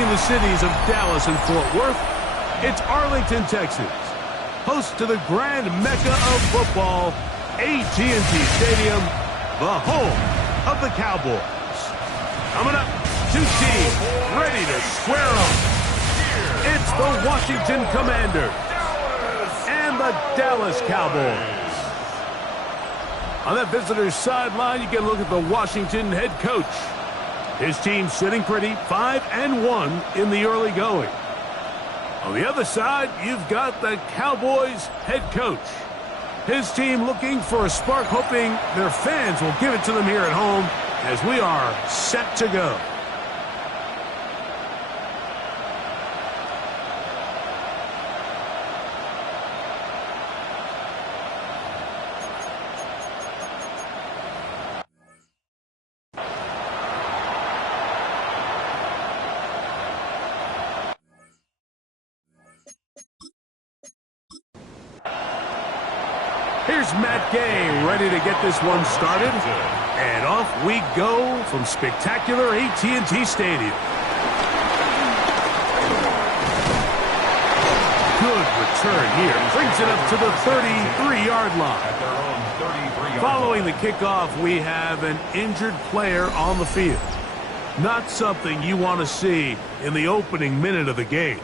Between the cities of Dallas and Fort Worth, it's Arlington, Texas, host to the grand mecca of football, AT&T Stadium, the home of the Cowboys. Coming up, two teams ready to square up. It's the Washington Commanders and the Dallas Cowboys. On that visitor's sideline, you get a look at the Washington head coach. His team sitting pretty, 5-1 in the early going. On the other side, you've got the Cowboys head coach. His team looking for a spark, hoping their fans will give it to them here at home as we are set to go. Here's Matt Gay ready to get this one started. And off we go from spectacular AT&T Stadium. Good return here. Brings it up to the 33-yard line. Following the kickoff, we have an injured player on the field. Not something you want to see in the opening minute of the game.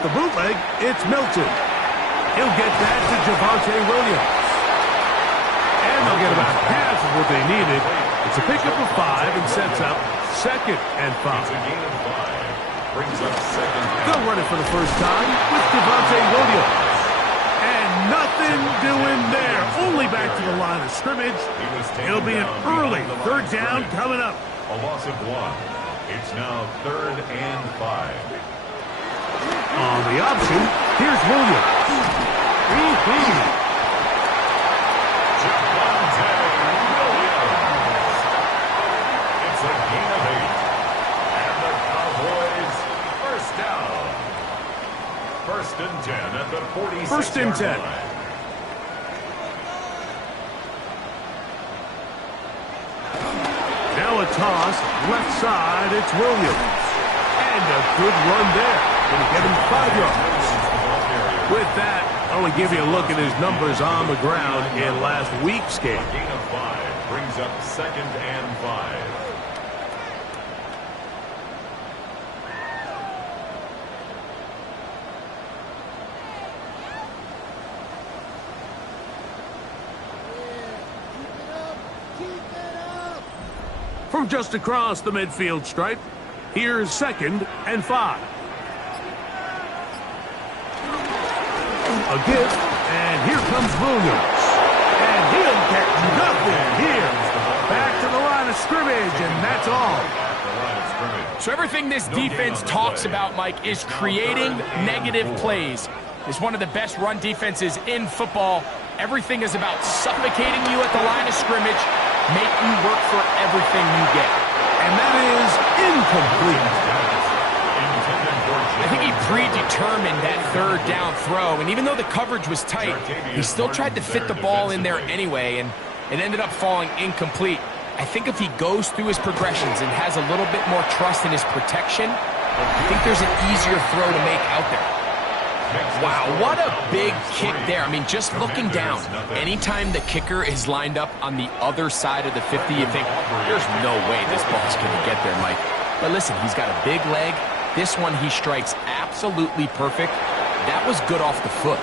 off the bootleg, it's Milton. He'll get that to Javonte Williams. And they'll get about half of what they needed. It's a pickup of 5 and sets up 2nd and 5. They'll run it for the first time with Javonte Williams. And nothing doing there. Only back to the line of scrimmage. It'll be an early 3rd down coming up. A loss of 1. It's now 3rd and 5. On the option, here's Williams. Javonte Williams. It's a gain of 8. And the Cowboys first down. 1st and 10 at the 46. 1st and 10. Now a toss, left side, it's Williams. And a good run there. Gonna get him 5 yards. With that, I want to give you a look at his numbers on the ground in last week's game. A gain of 5 brings up 2nd and 5. From just across the midfield stripe, here's 2nd and 5. A gift, and here comes Williams. And he'll get nothing here. Back to the line of scrimmage, and that's all. So everything this defense talks about, Mike, is creating negative plays. It's one of the best run defenses in football. Everything is about suffocating you at the line of scrimmage, make you work for everything you get. And that is incomplete. I think he predetermined that 3rd down throw, and even though the coverage was tight, he still tried to fit the ball in there anyway, and it ended up falling incomplete. I think if he goes through his progressions and has a little bit more trust in his protection, I think there's an easier throw to make out there. Wow, what a big kick there. I mean, just looking down, anytime the kicker is lined up on the other side of the 50, you think, there's no way this ball's going to get there, Mike. But listen, he's got a big leg. This one he strikes absolutely perfect. That was good off the foot.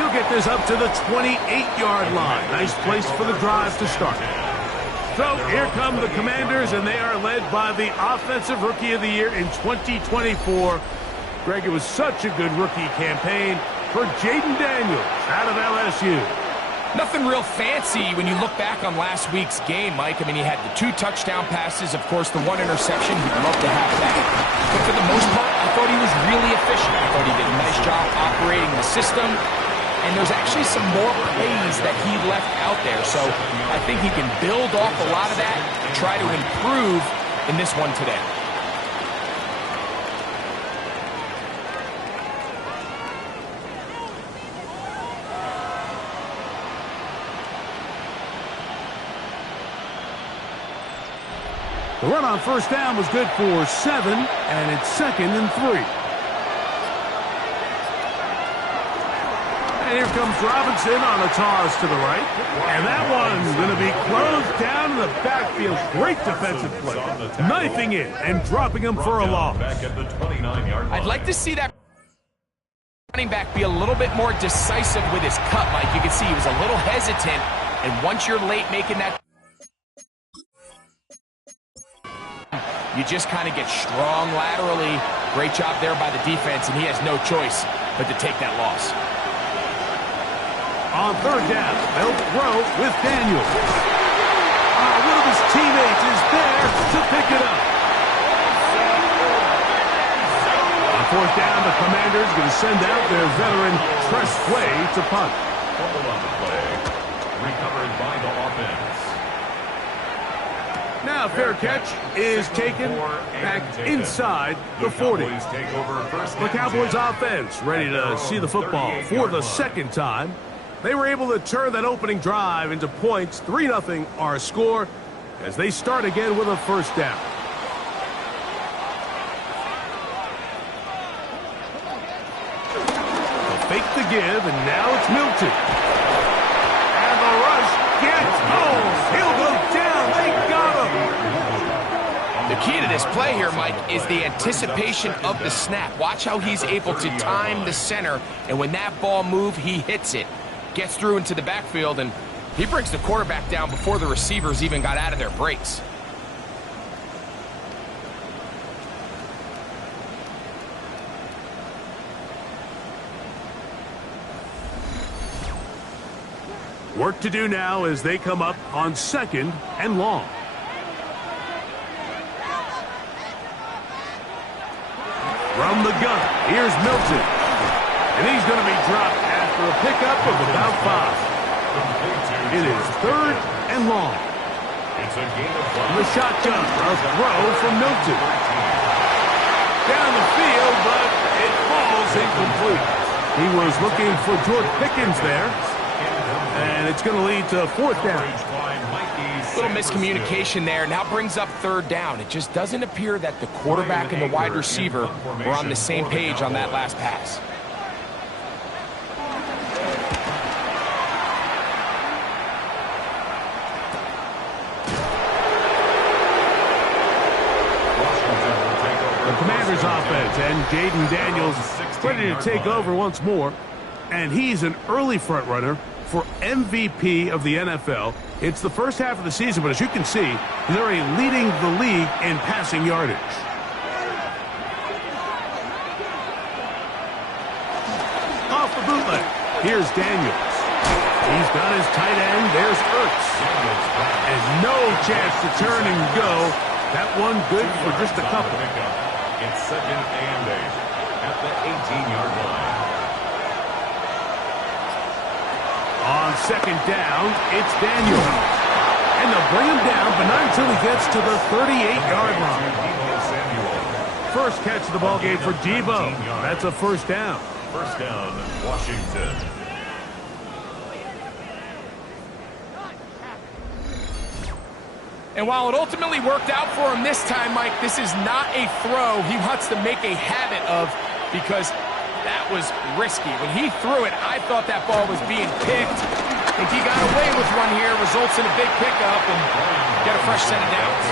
He'll get this up to the 28-yard line. Nice place for the drive to start. So here come the Commanders, and they are led by the Offensive Rookie of the Year in 2024. Greg, it was such a good rookie campaign for Jaden Daniels out of LSU. Nothing real fancy when you look back on last week's game, Mike. I mean, he had the 2 touchdown passes, of course, the 1 interception. We'd love to have that. But for the most part, I thought he was really efficient. I thought he did a nice job operating the system. And there's actually some more plays that he left out there. So I think he can build off a lot of that and try to improve in this one today. The run on 1st down was good for 7, and it's 2nd and 3. And here comes Robinson on a toss to the right. And that one's going to be closed down in the backfield. Great defensive play. Knifing in and dropping him for a loss. I'd like to see that running back be a little bit more decisive with his cut, Mike. You can see he was a little hesitant. And once you're late making that, you just kind of get strong laterally. Great job there by the defense, and he has no choice but to take that loss. On 3rd down, they'll throw with Daniels. One of his teammates is there to pick it up. On 4th down, the Commanders going to send out their veteran Tressway to punt. Fumble on the play. Recovered by the offense. Now fair catch is taken back inside the 40. The Cowboys offense ready to see the football for the 2nd time. They were able to turn that opening drive into points. 3-0 our score as they start again with a 1st down. They'll fake the give, and now it's Milton. And the rush gets home. He'll go down. They got him. The key to this play here, Mike, is the anticipation of the snap. Watch how he's able to time the center, and when that ball moves, he hits it. Gets through into the backfield, and he brings the quarterback down before the receivers even got out of their breaks. Work to do now as they come up on 2nd and long. From the gun, here's Milton. And he's going to be dropped after a pickup of about 5. It is 3rd and long. It's a game of fun. The shotgun, a throw from Milton. Down the field, but it falls incomplete. He was looking for George Pickens there. And it's going to lead to 4th down. A little miscommunication there. Now brings up 3rd down. It just doesn't appear that the quarterback and the wide receiver were on the same page on that last pass. The Commanders offense and Jaden Daniels ready to take over once more. And he's an early front runner for MVP of the NFL. It's the first half of the season, but as you can see, he's already leading the league in passing yardage. Off the bootleg, here's Daniels. He's got his tight end, there's Ertz. And no chance to turn and go. That one good for just a couple. It's 2nd and 8 at the 18-yard line. On 2nd down, it's Daniel. And they'll bring him down, but not until he gets to the 38-yard line. First catch of the ball game for Debo. That's a 1st down. 1st down, Washington. And while it ultimately worked out for him this time, Mike, this is not a throw he wants to make a habit of, because that was risky. When he threw it, I thought that ball was being picked. I think he got away with one here, results in a big pickup, and get a fresh set of downs.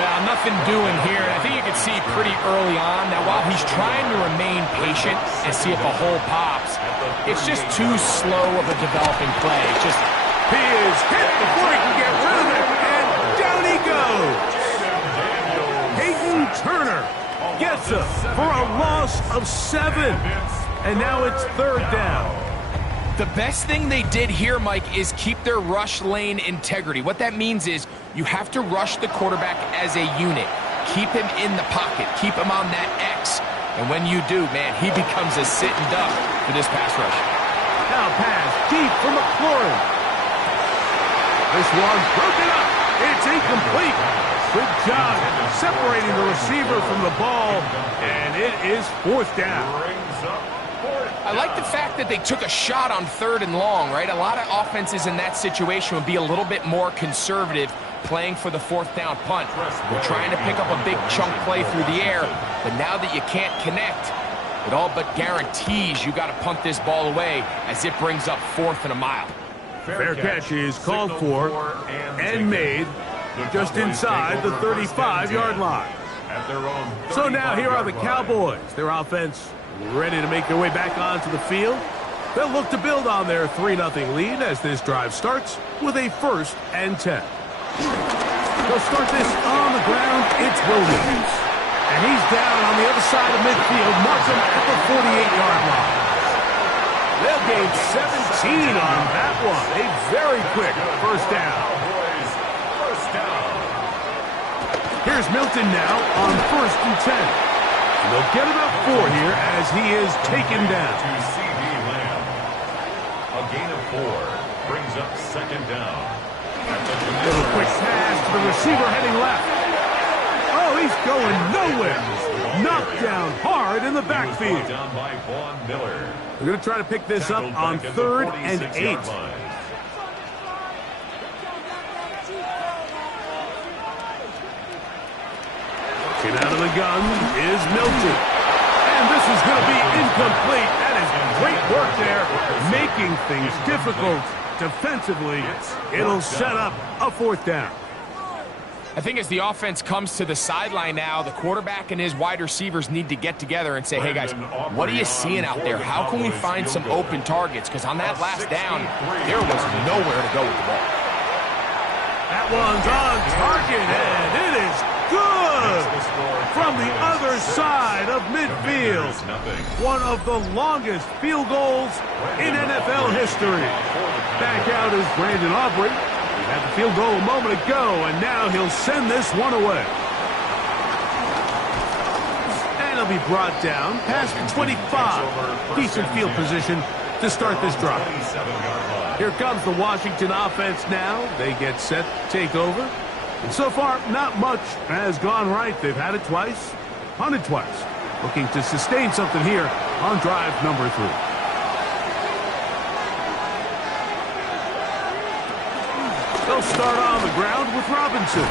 Well, nothing doing here, and I think you can see pretty early on. Now, while he's trying to remain patient and see if a hole pops, it's just too slow of a developing play. It's just, he is hit before he can get rid of it, and down he goes. Hayden Turner gets him for a loss of 7. And now it's 3rd down. the best thing they did here, Mike, is keep their rush lane integrity. What that means is you have to rush the quarterback as a unit. Keep him in the pocket. Keep him on that X. And when you do, man, he becomes a sitting duck for this pass rush. Now pass deep for McLaurin. This one broken up. It's incomplete. Good job separating the receiver from the ball, and it is 4th down. I like the fact that they took a shot on 3rd and long, right? A lot of offenses in that situation would be a little bit more conservative playing for the 4th down punt. We're trying to pick up a big chunk play through the air, but now that you can't connect, it all but guaretees you got to punt this ball away as it brings up 4th and a mile. Fair catch is called for and made just inside the 35-yard line. So now here are the Cowboys. Their offense ready to make their way back onto the field. They'll look to build on their 3-0 lead as this drive starts with a 1st and 10. They'll start this on the ground. It's Williams. And he's down on the other side of midfield. Marks him at the 48-yard line. They'll gain 17 on that one. A very quick 1st down. Here's Milton now on 1st and 10. And they'll get about 4 here as he is taken down. A gain of 4 brings up 2nd down. Little quick pass to the receiver heading left. Oh, he's going nowhere. Knocked down hard in the backfield. Down by Vaughn Miller. We're going to try to pick this up on 3rd and 8. Get out of the gun is Milton. And this is going to be incomplete. That is great work there, making things difficult defensively. It'll set up a 4th down. I think as the offense comes to the sideline now, the quarterback and his wide receivers need to get together and say, hey guys, what are you seeing out there? How can we find some open targets? Because on that last down, there was nowhere to go with the ball. That one's on target, and it is good from the other side of midfield. One of the longest field goals in NFL history. Back out is Brandon Aubrey. He had the field goal a moment ago, and now he'll send this one away. And he'll be brought down past the 25. Decent field position to start this drive. Here comes the Washington offense now. They get set to take over. And so far, not much has gone right. They've had it twice, punted twice. Looking to sustain something here on drive number 3. They'll start on the ground with Robinson.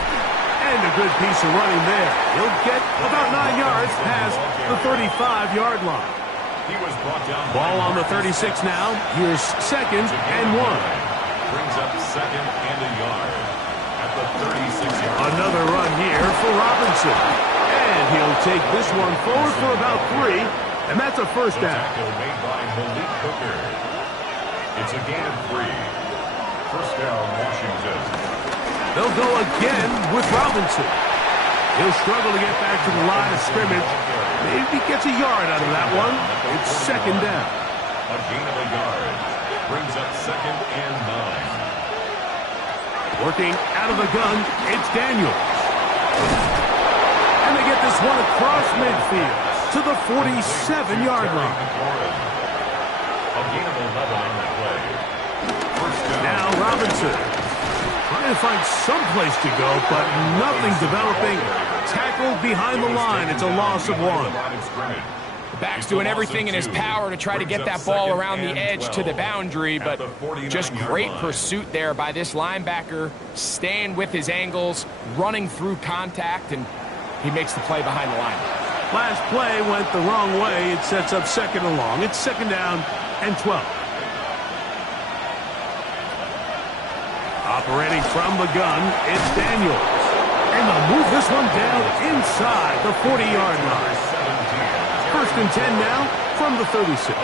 And a good piece of running there. He'll get about 9 yards past the 35-yard line. Ball on the 36 now. Here's 2nd and 1. Brings up 2nd and a yard at the 36-yard. Another run here for Robinson. And he'll take this one forward for about 3. And that's a first down. Tackle made by Malik Hooker. It's a gain of 3. First down, Washington. They'll go again with Robinson. He'll struggle to get back to the line of scrimmage. Maybe gets a yard out of that one. It's 2nd down. A gain of a yard. Brings up 2nd and 9. Working out of the gun, it's Daniels. And they get this one across midfield to the 47-yard line. A gain of 11 on the play. First down. Now Robinson trying to find some place to go, but nothing developing. Tackled behind the line. It's a loss of 1. The back's doing everything in his power to try to get that ball around the edge to the boundary, but just great pursuit there by this linebacker, staying with his angles, running through contact, and he makes the play behind the line. Last play went the wrong way. It sets up 2nd and long. It's 2nd down and 12. Operating from the gun, it's Daniels. And they'll move this one down inside the 40-yard line. 1st and 10 now from the 36.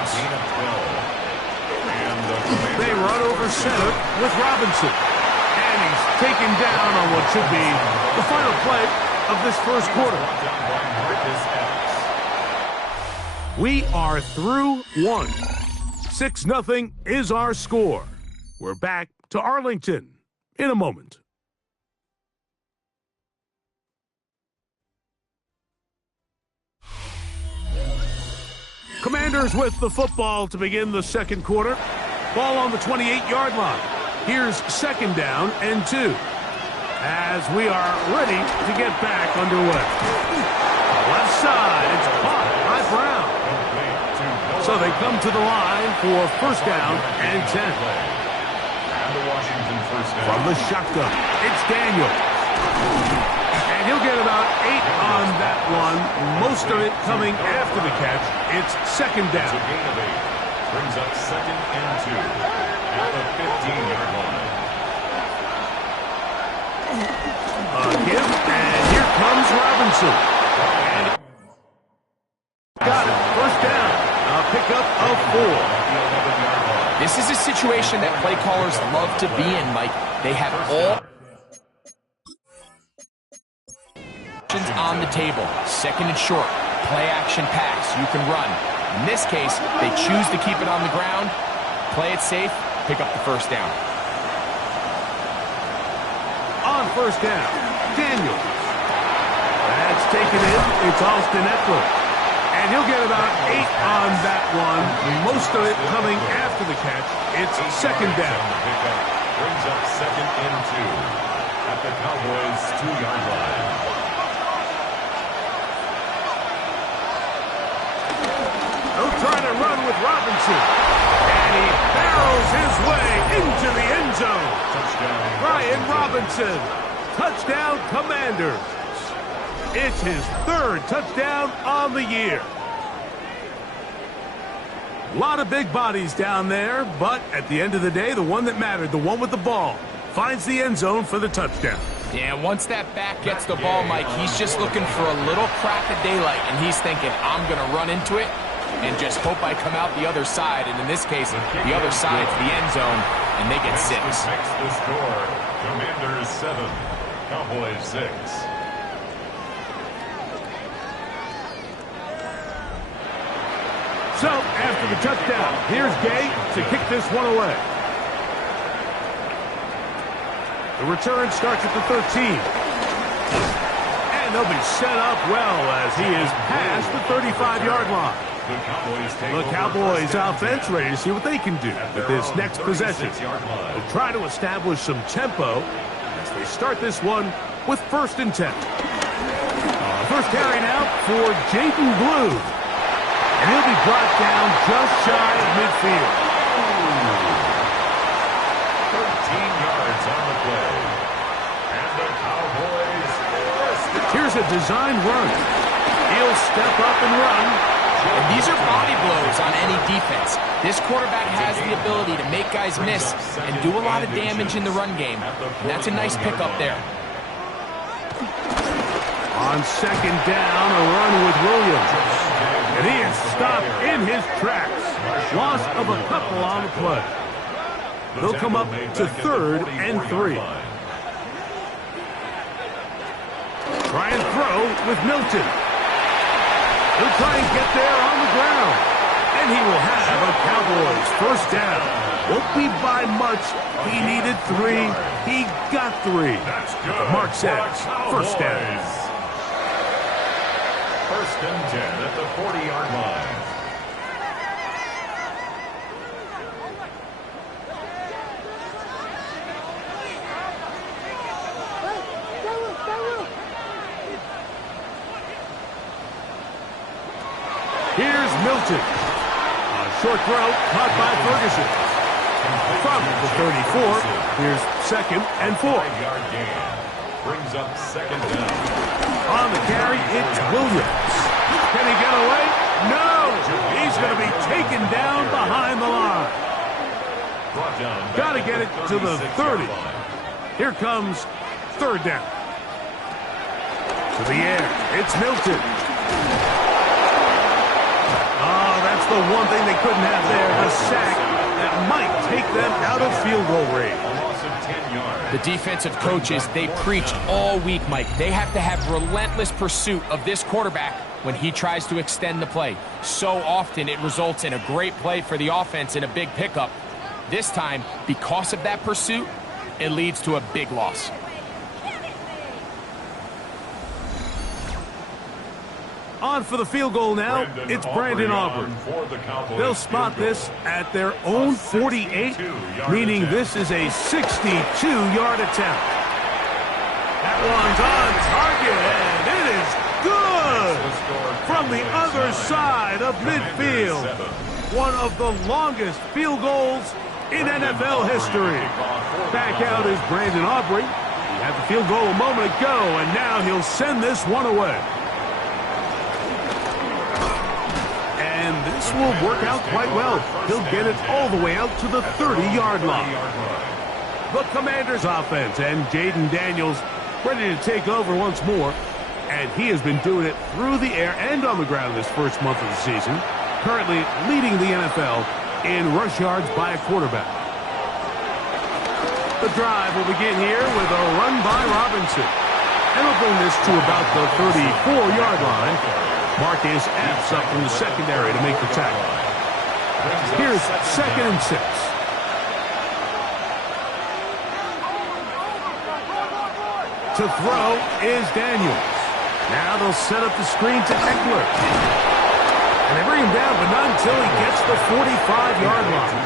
They run over center with Robinson. And he's taken down on what should be the final play of this first quarter. We are through 1. 6-0 is our score. We're back to Arlington in a moment. Commanders with the football to begin the second quarter. Ball on the 28-yard line. Here's 2nd down and 2. As we are ready to get back underway. Left side, it's caught by Brown. So they come to the line for first down and 10. From the shotgun, it's Daniels. And he'll get about 8 on that one. Most of it coming after the catch. It's 2nd down. It's a gain of 8. Brings up 2nd and 2 at the 15-yard line. Give, and here comes Robinson. And got it. First down. A pickup of 4. This is a situation that play callers love to be in, Mike. They have all options on the table. 2nd and short. Play action pass. You can run. In this case, they choose to keep it on the ground, play it safe, pick up the first down. On first down, Daniels. That's taken in. It's Austin Eckler. And he'll get about 8 on that one. Most of it coming after the catch. It's 2nd down. Brings up 2nd and 2 at the Cowboys' 2-yard line. They'll try to run with Robinson. And he barrels his way into the end zone. Touchdown. Brian Robinson. Touchdown, Commanders. It's his 3rd touchdown on the year. A lot of big bodies down there, but at the end of the day, the one that mattered, the one with the ball, finds the end zone for the touchdown. Yeah, once that back gets the ball, Mike, he's just looking for a little crack of daylight, and he's thinking, I'm going to run into it and just hope I come out the other side. And in this case, the other side's the end zone, and they get 6. Makes the score. Commanders 7, Cowboys 6. So, after the touchdown, here's Gay to kick this one away. The return starts at the 13. And they'll be set up well as he is past the 35-yard line. The Cowboys offense ready to see what they can do with this next possession. They'll try to establish some tempo as they start this one with 1st and 10. First carry now for Jaden Blue. And he'll be brought down just shy of midfield. 13 yards on the play. And the Cowboys first down. Here's a design run. He'll step up and run. And these are body blows on any defense. This quarterback has the ability to make guys miss and do a lot of damage in the run game. And that's a nice pickup there. On 2nd down, a run with Williams. And he is stopped in his tracks. Loss of a couple on the play. They'll come up to 3rd and 3. Try and throw with Milton. He'll try and get there on the ground. And he will have a Cowboys first down. Won't be by much. He needed 3. He got 3. The mark says first down. 1st and 10 at the 40-yard line. Here's Milton. A short throw caught by Ferguson. From the 34, here's 2nd and 4. 5-yard gain. Brings up 2nd down. On the carry, it's Williams. Can he get away? No! He's going to be taken down behind the line. Got to get it to the 30. Here comes 3rd down. To the air, it's Milton. Oh, that's the one thing they couldn't have there, the sack that might take them out of field goal range. The defensive coaches, they preach all week, Mike. They have to have relentless pursuit of this quarterback when he tries to extend the play. So often it results in a great play for the offense and a big pickup. This time, because of that pursuit, it leads to a big loss. On for the field goal now, it's Brandon Aubrey. They'll spot this at their own 48, meaning this is a 62-yard attempt. That one's on target, and it is good from the other side of midfield. One of the longest field goals in NFL history. Back out is Brandon Aubrey. He had the field goal a moment ago, and now he'll send this one away. And this will work out quite well. He'll get it all the way out to the 30-yard line. The Commanders offense and Jaden Daniels ready to take over once more. And he has been doing it through the air and on the ground this first month of the season. Currently leading the NFL in rush yards by a quarterback. The drive will begin here with a run by Robinson. And will bring this to about the 34-yard line. Marcus Epps up from the secondary to make the tackle. Here's 2nd and 6. To throw is Daniels. Now they'll set up the screen to Eckler. And they bring him down, but not until he gets the 45-yard line.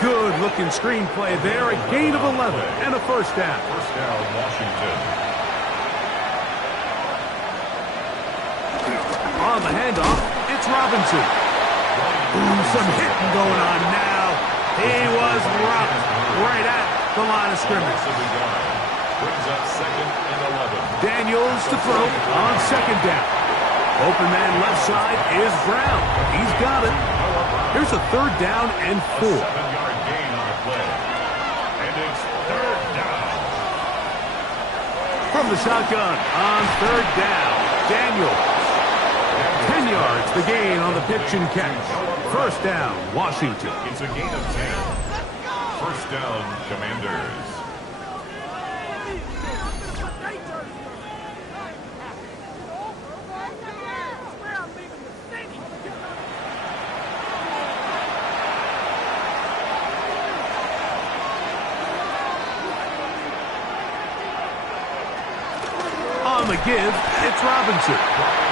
Good-looking screen play there. A gain of 11 and a first down. First down, Washington. On the handoff, it's Robinson. Ooh, some hitting going on now. He was rocked right at the line of scrimmage. Brings up 2nd and 11. Daniels to throw on 2nd down. Open man left side is Brown. He's got it. Here's a 3rd down and 4. 7-yard gain on the play. And it's 3rd down. from the shotgun on third down. Daniels. 10 yards the gain on the pitch and catch. First down, Washington. It's a gain of 10. First down, Commanders. On the give, it's Robinson.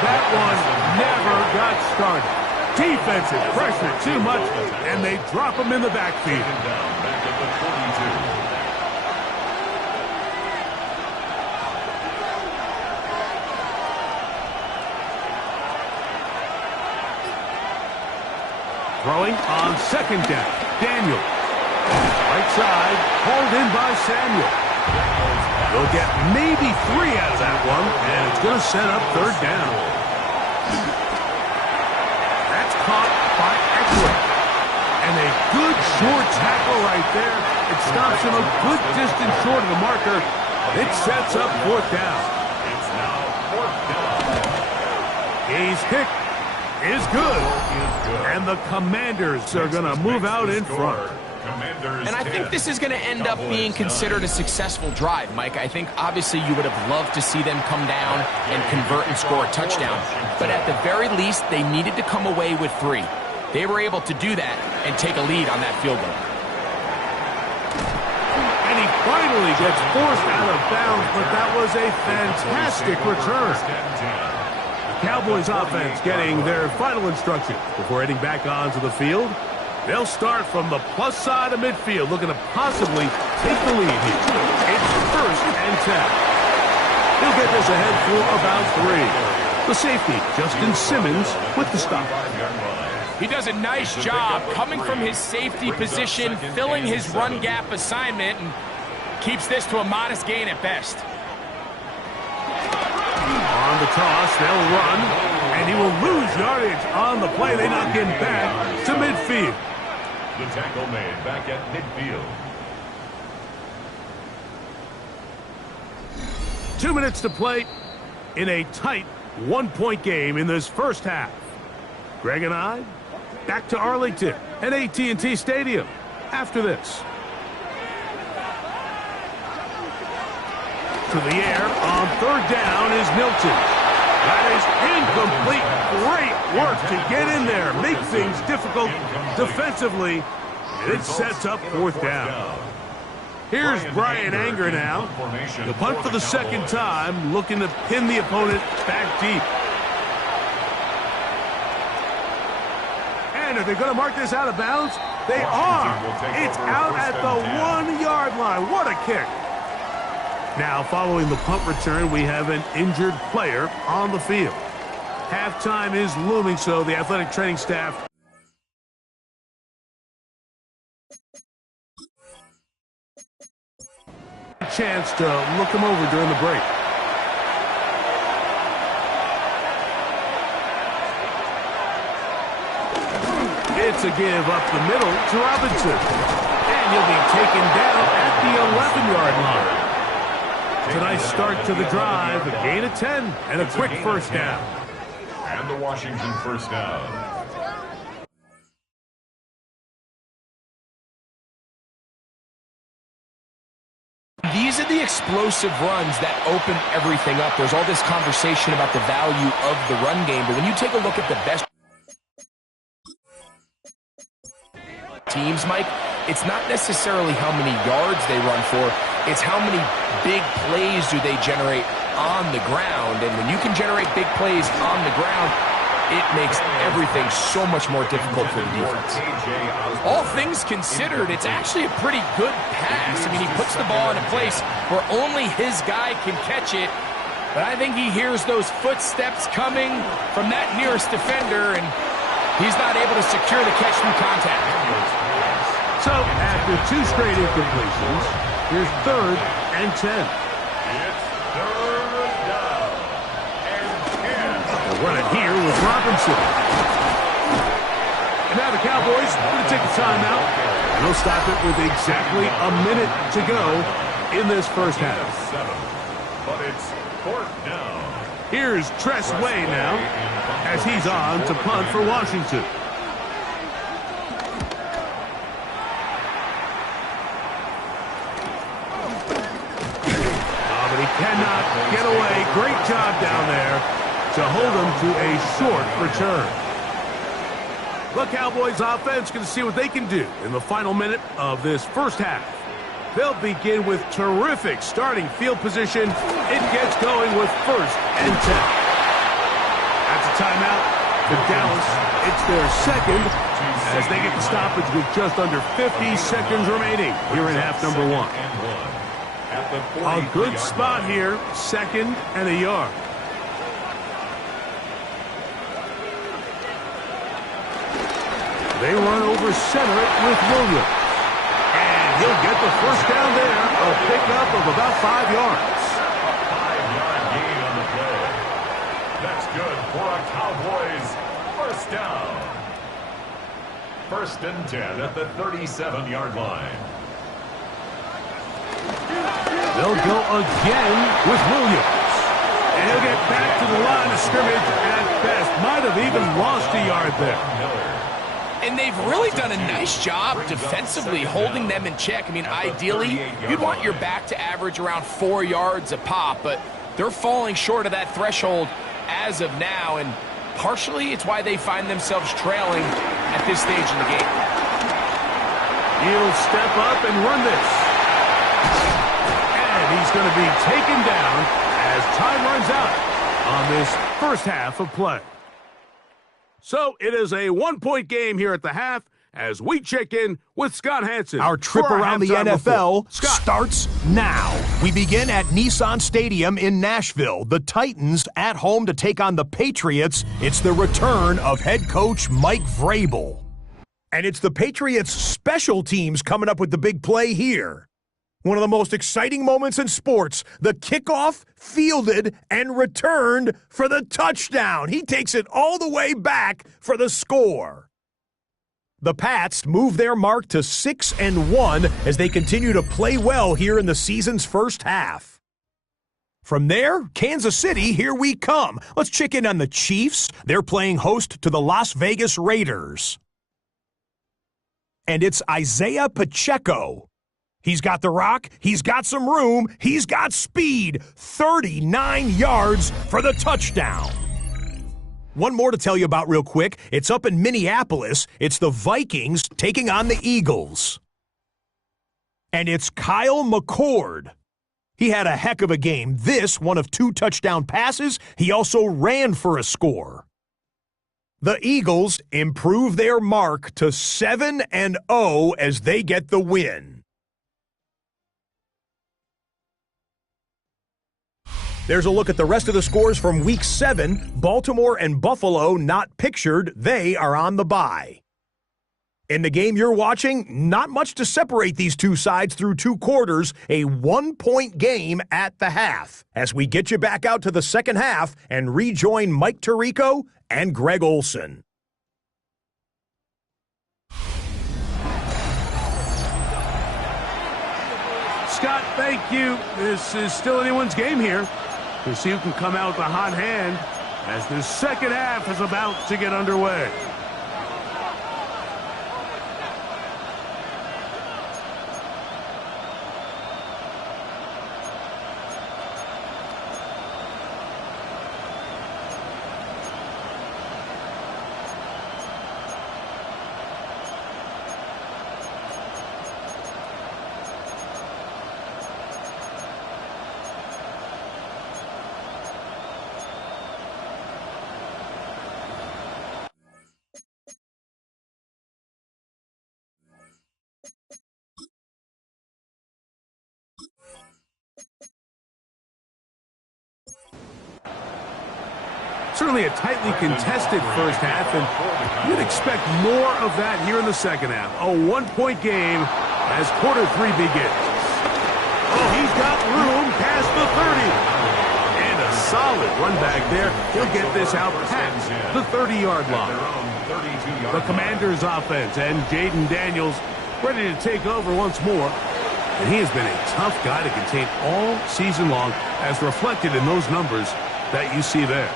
That one never got started. Defensive pressure too much, and they drop him in the backfield. Back at the 42. Throwing on second down. Daniel. Right side, hauled in by Samuel. They'll get maybe 3 out of that one, and it's going to set up third down. That's caught by Eckler. And a good short tackle right there. It stops him a good distance short of the marker. It sets up fourth down. It's now fourth down. His kick is good. And the Commanders are going to move out in front. And I think this is going to end up being considered a successful drive, Mike. I think obviously you would have loved to see them come down and convert and score a touchdown. But at the very least, they needed to come away with 3. They were able to do that and take a lead on that field goal. And he finally gets forced out of bounds, but that was a fantastic return. Cowboys offense getting their final instruction before heading back onto the field. They'll start from the plus side of midfield, looking to possibly take the lead here. It's first and 10. He'll get this ahead for about 3. The safety, Justin Simmons, with the stop. He does a nice job coming from his safety position, filling his run gap assignment, and keeps this to a modest gain at best. On the toss, they'll run, and he will lose yardage on the play. They knock him back to midfield. The tackle made back at midfield. 2 minutes to play in a tight 1-point game in this first half. Greg and I back to Arlington at AT&T Stadium after this. To the air on third down is Milton. That is incomplete. Great work to get in there. Make things difficult defensively. And it sets up fourth down. Here's Brian Anger now. The punt for the second time, looking to pin the opponent back deep. And are they going to mark this out of bounds? They are. It's out at the 1-yard line. What a kick. Now, following the punt return, we have an injured player on the field. Halftime is looming, so the athletic training staff chance to look him over during the break. It's a give up the middle to Robinson. And he'll be taken down at the 11-yard line. It's a nice start to the drive, a gain of 10, and a quick first down. And the Washington first down. These are the explosive runs that open everything up. There's all this conversation about the value of the run game, but when you take a look at the best teams, Mike, it's not necessarily how many yards they run for, it's how many big plays do they generate on the ground. And when you can generate big plays on the ground, it makes everything so much more difficult for the defense. All things considered, it's actually a pretty good pass. I mean, he puts the ball in a place where only his guy can catch it. But I think he hears those footsteps coming from that nearest defender, and he's not able to secure the catch through contact. So, after 2 straight incompletions, here's third and 10. It's third down and 10. They'll run it here with Robinson. And now the Cowboys are going to take a timeout, and they'll stop it with exactly a minute to go in this first half. but it's 4th down. Here's Tress Way now, as he's on to punt for Washington. Oh, but he cannot get away. Great job down there to hold him to a short return. The Cowboys offense going to see what they can do in the final minute of this first half. They'll begin with terrific starting field position. It gets going with 1st and 10. That's a timeout for Dallas. It's their second as they get the stoppage with just under 50 seconds remaining here in half number 1. A good spot here, 2nd and a yard. They run over center with Williams. And he'll get the first down there. A pickup of about 5 yards. A 5-yard gain on the play. That's good for a Cowboys first down. 1st and 10 at the 37-yard line. They'll go again with Williams. And he'll get back to the line of scrimmage at best. Might have even lost a yard there. And they've really done a nice job defensively holding them in check. I mean, ideally, you'd want your back to average around 4 yards a pop, but they're falling short of that threshold as of now, and partially it's why they find themselves trailing at this stage in the game. He'll step up and run this. And he's going to be taken down as time runs out on this first half of play. So it is a 1-point game here at the half as we check in with Scott Hansen. Our trip around the NFL starts now. We begin at Nissan Stadium in Nashville. The Titans at home to take on the Patriots. It's the return of head coach Mike Vrabel. And it's the Patriots' special teams coming up with the big play here. One of the most exciting moments in sports, the kickoff, fielded, and returned for the touchdown. He takes it all the way back for the score. The Pats move their mark to 6-1 as they continue to play well here in the season's first half. From there, Kansas City, here we come. Let's check in on the Chiefs. They're playing host to the Las Vegas Raiders. And it's Isaiah Pacheco. He's got the rock, he's got some room, he's got speed. 39 yards for the touchdown. One more to tell you about real quick. It's up in Minneapolis. It's the Vikings taking on the Eagles. And it's Kyle McCord. He had a heck of a game. This, one of 2 touchdown passes. He also ran for a score. The Eagles improve their mark to 7-0 as they get the win. There's a look at the rest of the scores from Week 7. Baltimore and Buffalo not pictured. They are on the bye. In the game you're watching, not much to separate these two sides through 2 quarters. A 1-point game at the half. As we get you back out to the second half and rejoin Mike Tirico and Greg Olson. Scott, thank you. This is still anyone's game here. To see who can come out with a hot hand as the second half is about to get underway. Certainly a tightly contested first half, and you'd expect more of that here in the second half. A 1-point game as quarter 3 begins. Oh, he's got room past the 30. And a solid run back there. He'll get this out past the 30-yard line. The Commanders' offense and Jaden Daniels ready to take over once more. And he has been a tough guy to contain all season long, as reflected in those numbers that you see there.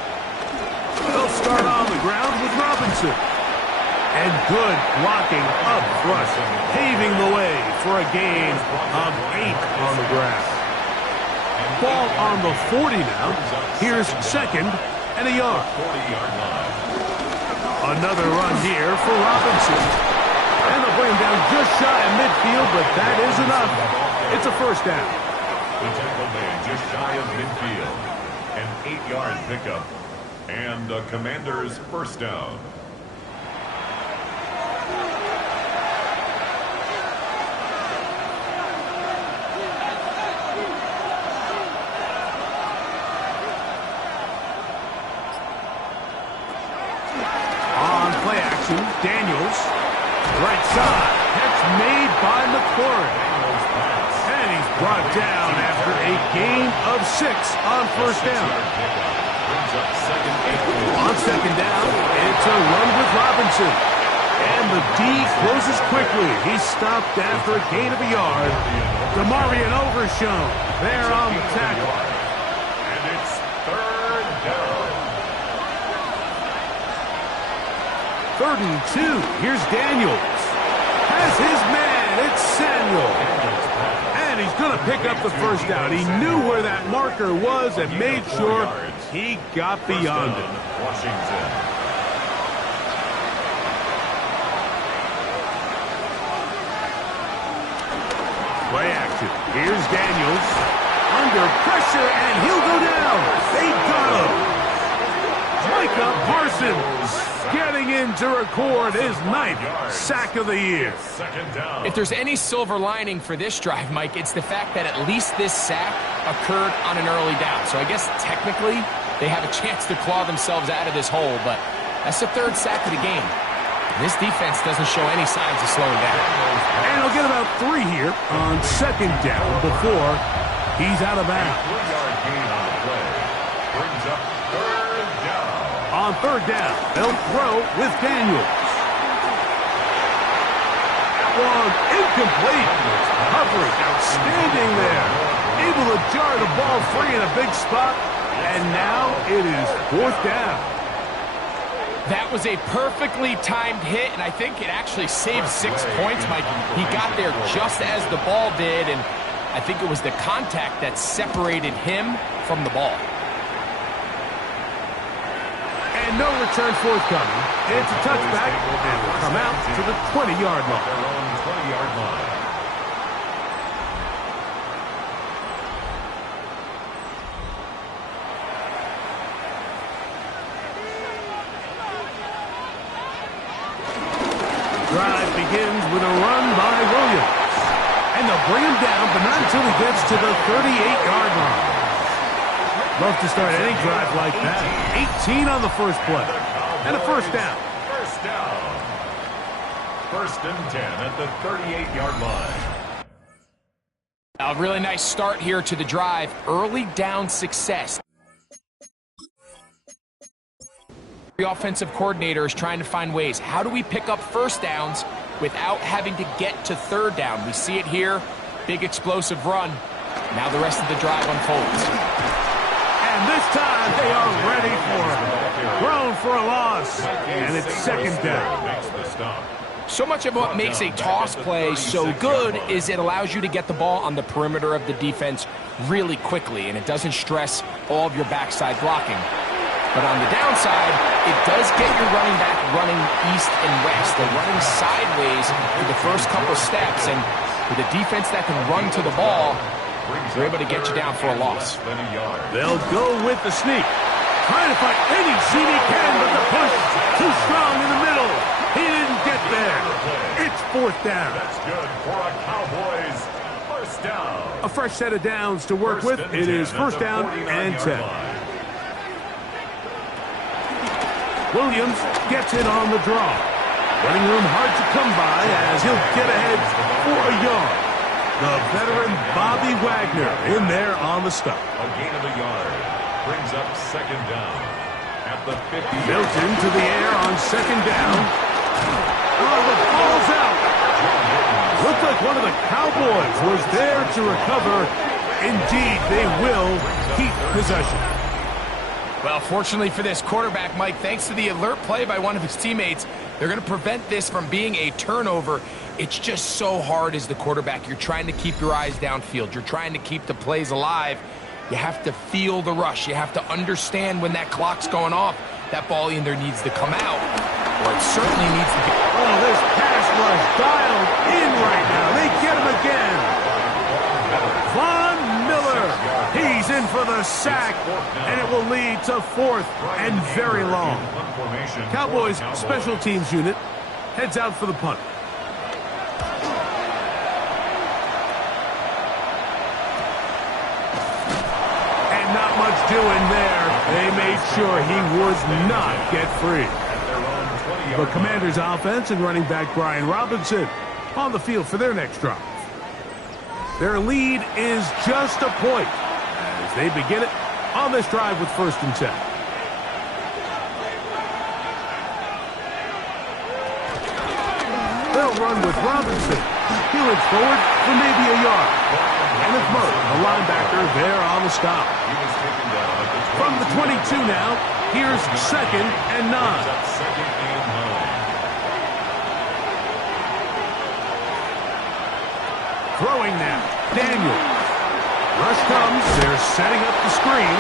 They'll start on the ground with Robinson. And good blocking up front, paving the way for a gain of 8 on the ground. Ball on the 40 now. Here's second and a yard. Another run here for Robinson. And they'll bring him down just shy of midfield, but that is enough. It's a first down. The tackle made just shy of midfield. An 8-yard pickup. And the Commanders' first down. Daniels, right side, catch made by McLaurin. And he's brought down after a gain of 6 on first down. On second down, it's a run with Robinson. And the D closes quickly. He's stopped after a gain of a yard. DeMarvion Overshown there on the tackle. And it's third down. 3rd and 2. Here's Daniels. Has his man. It's Samuel. And he's going to pick up the first down. He knew where that marker was and made sure he got beyond it. Washington. Play action. Here's Daniels. Under pressure, and he'll go down. They got him. Micah Parsons getting in to record his 9th sack of the year. Second down. If there's any silver lining for this drive, Mike, it's the fact that at least this sack occurred on an early down. So I guess technically they have a chance to claw themselves out of this hole, but that's the 3rd sack of the game. This defense doesn't show any signs of slowing down. And he'll get about 3 here on second down before he's out of bounds. 3-yard gain on the play. Brings up third down. On third down, they'll throw with Daniels. That one incomplete. Coverage outstanding there. Able to jar the ball free in a big spot. And now it is 4th down. That was a perfectly timed hit, and I think it actually saved 6 points, Mike. He got there just as the ball did, and I think it was the contact that separated him from the ball. And no return forthcoming. It's a touchback, and will come out to the 20-yard line. Their own 20-yard line. Drive begins with a run by Williams. And they'll bring him down, but not until he gets to the 38-yard line. Love to start any drive like that. 18 on the first play. And a first down. First down. 1st and 10 at the 38-yard line. A really nice start here to the drive. Early down success. The offensive coordinator is trying to find ways. How do we pick up first downs without having to get to third down? We see it here. Big explosive run. Now the rest of the drive unfolds. And this time they are ready for it. Thrown for a loss. And it's second down. Makes the stop. So much of what makes a toss play so good is it allows you to get the ball on the perimeter of the defense really quickly, and it doesn't stress all of your backside blocking. But on the downside, it does get your running back running east and west. They're running sideways for the first couple steps, and with a defense that can run to the ball, they're able to get you down for a loss. They'll go with the sneak. Trying to find any seam he can, but the push too strong in the middle. He didn't get there. It's 4th down. That's good for a Cowboys first down. A fresh set of downs to work with. It is 1st down and 10. Williams gets it on the draw. Running room hard to come by as he'll get ahead for a yard. The veteran Bobby Wagner in there on the stop. A gain of a yard. Brings up second down. At the 50. Milton to the air on second down. Oh, the ball's out. Looked like one of the Cowboys was there to recover. Indeed, they will keep possession. Well, fortunately for this quarterback, Mike, thanks to the alert play by one of his teammates, they're going to prevent this from being a turnover. It's just so hard as the quarterback. You're trying to keep your eyes downfield. You're trying to keep the plays alive. You have to feel the rush. You have to understand when that clock's going off. That ball either needs to come out, or it certainly needs to be. Oh, this pass rush dialed in right now. They get him again. Von Miller. He's in for the sack, and it will lead to 4th and very long. Cowboys special teams unit heads out for the punt. And not much doing there. They made sure he would not get free. The Commanders' offense and running back Brian Robinson on the field for their next drive. Their lead is just a point as they begin it on this drive with 1st and 10. They'll run with Robinson. He'll inch forward for maybe a yard. Kenneth Murray, the linebacker, there on the stop. From the 22 now, here's 2nd and 9. Throwing now, Daniel. Rush comes, they're setting up the screen.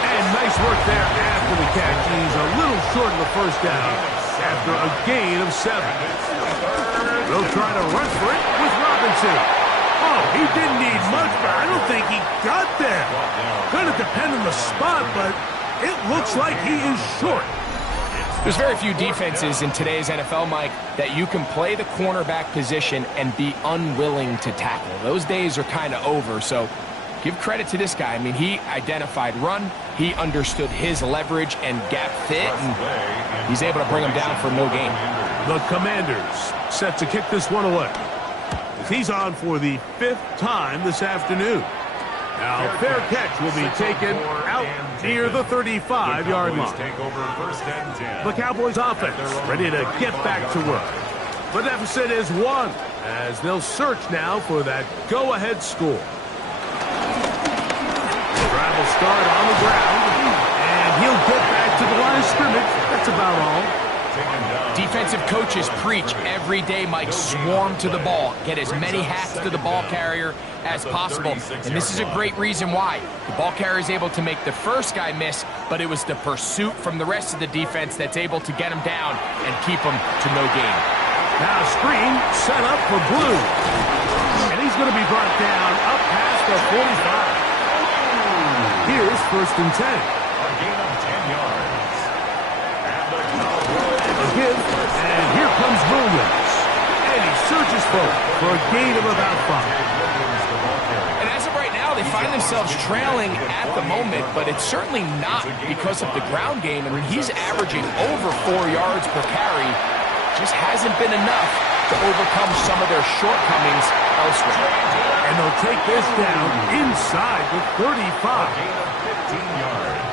And nice work there after the catch. He's a little short of the 1st down after a gain of 7. They'll try to run for it with Robinson. Oh, he didn't need much, but I don't think he got there. Gonna depend on the spot, but it looks like he is short. There's very few defenses in today's NFL, Mike, that you can play the cornerback position and be unwilling to tackle. Those days are kind of over, so give credit to this guy. I mean, he identified run, he understood his leverage and gap fit, and he's able to bring him down for no gain. The Commanders set to kick this one away. He's on for the 5th time this afternoon. Now, fair catch will be taken out near the 35-yard line. The Cowboys offense ready to get back to work. The deficit is 1 as they'll search now for that go-ahead score. The drive will start on the ground, and he'll get back to the line of scrimmage. That's about all. Defensive coaches preach every day, Mike, swarm to the ball. Get as many hats to the ball carrier as possible. And this is a great reason why. The ball carrier is able to make the first guy miss, but it was the pursuit from the rest of the defense that's able to get him down and keep him to no gain. Now screen set up for Blue. And he's going to be brought down up past the 45. Here's 1st and 10. A gain of 10 yards. Give, and here comes Williams. And he surges forward for a gain of about 5. And as of right now, they find themselves trailing at the moment, but it's certainly not because of the ground game. And when he's averaging over 4 yards per carry, just hasn't been enough to overcome some of their shortcomings elsewhere. And they'll take this down inside the 35. Gain of 15 yards.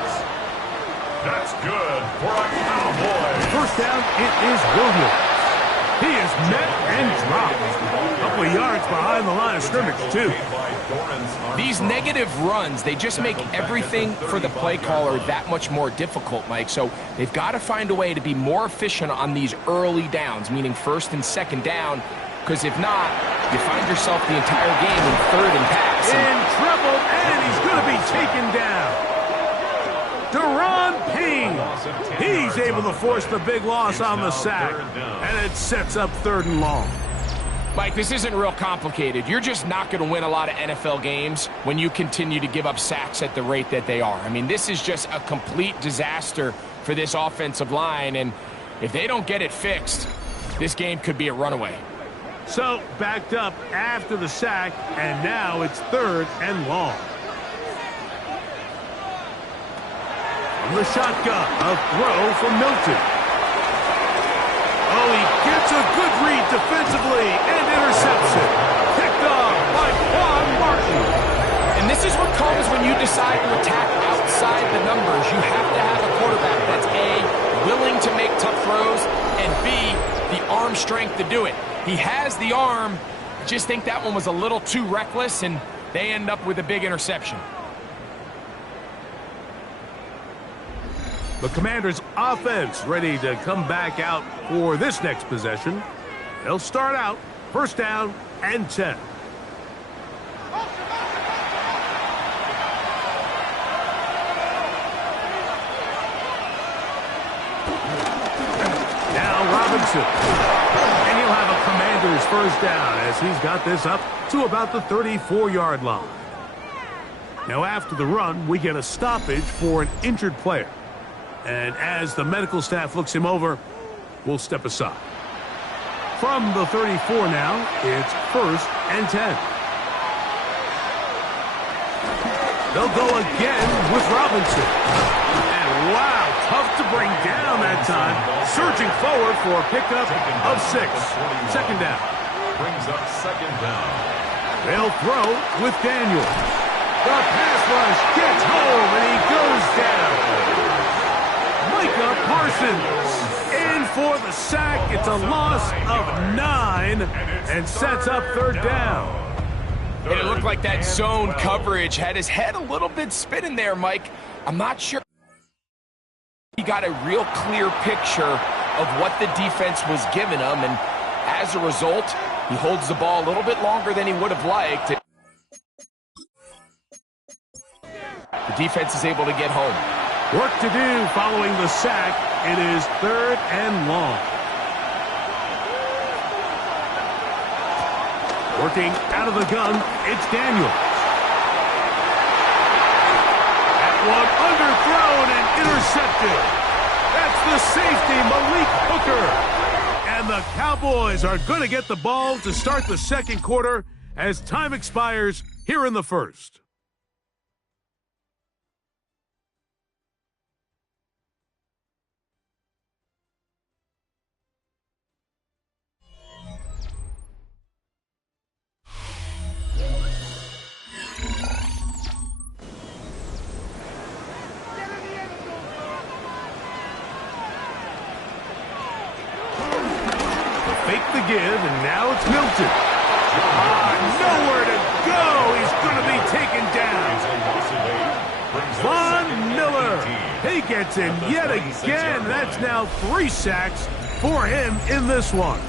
That's good for a Cowboy. 1st down, it is Williams. He is met and dropped. A couple of yards behind the line of scrimmage, too. These negative runs, they just make everything for the play caller that much more difficult, Mike. So they've got to find a way to be more efficient on these early downs, meaning 1st and 2nd down, because if not, you find yourself the entire game in 3rd and pass. In trouble, and he's going to be taken down. Deron Payne. He's able to force the big loss on the sack, and it sets up 3rd and long. Mike, this isn't real complicated. You're just not going to win a lot of NFL games when you continue to give up sacks at the rate that they are. I mean, this is just a complete disaster for this offensive line, and if they don't get it fixed, this game could be a runaway. So, backed up after the sack, and now it's 3rd and long. From the shotgun, a throw from Milton. Oh, he gets a good read defensively and intercepts it. Picked off by Juan Martin. And this is what comes when you decide to attack outside the numbers. You have to have a quarterback that's A, willing to make tough throws, and B, the arm strength to do it. He has the arm, just think that one was a little too reckless, and they end up with a big interception. The Commanders' offense ready to come back out for this next possession. They'll start out first down and 10. Now Robinson. And he'll have a Commanders first down as he's got this up to about the 34-yard line. Now after the run, we get a stoppage for an injured player. And as the medical staff looks him over, we'll step aside. From the 34 now, it's first and 10. They'll go again with Robinson. And wow, tough to bring down that time. Surging forward for a pickup of 6. Second down. Brings up second down. They'll throw with Daniel. The pass rush gets home and he goes down. Micah Parsons in for the sack. It's a loss of 9 and sets up third down. And it looked like that zone coverage had his head a little bit spinning there, Mike. I'm not sure he got a real clear picture of what the defense was giving him, and as a result, he holds the ball a little bit longer than he would have liked. The defense is able to get home. Work to do following the sack. It is third and long. Working out of the gun, it's Daniels. That one underthrown and intercepted. That's the safety, Malik Hooker. And the Cowboys are going to get the ball to start the second quarter as time expires here in the first. Fake the give, and now it's Milton. Nowhere to go. He's going to be taken down. Von Miller. He gets in yet again. That's now 3 sacks for him in this one.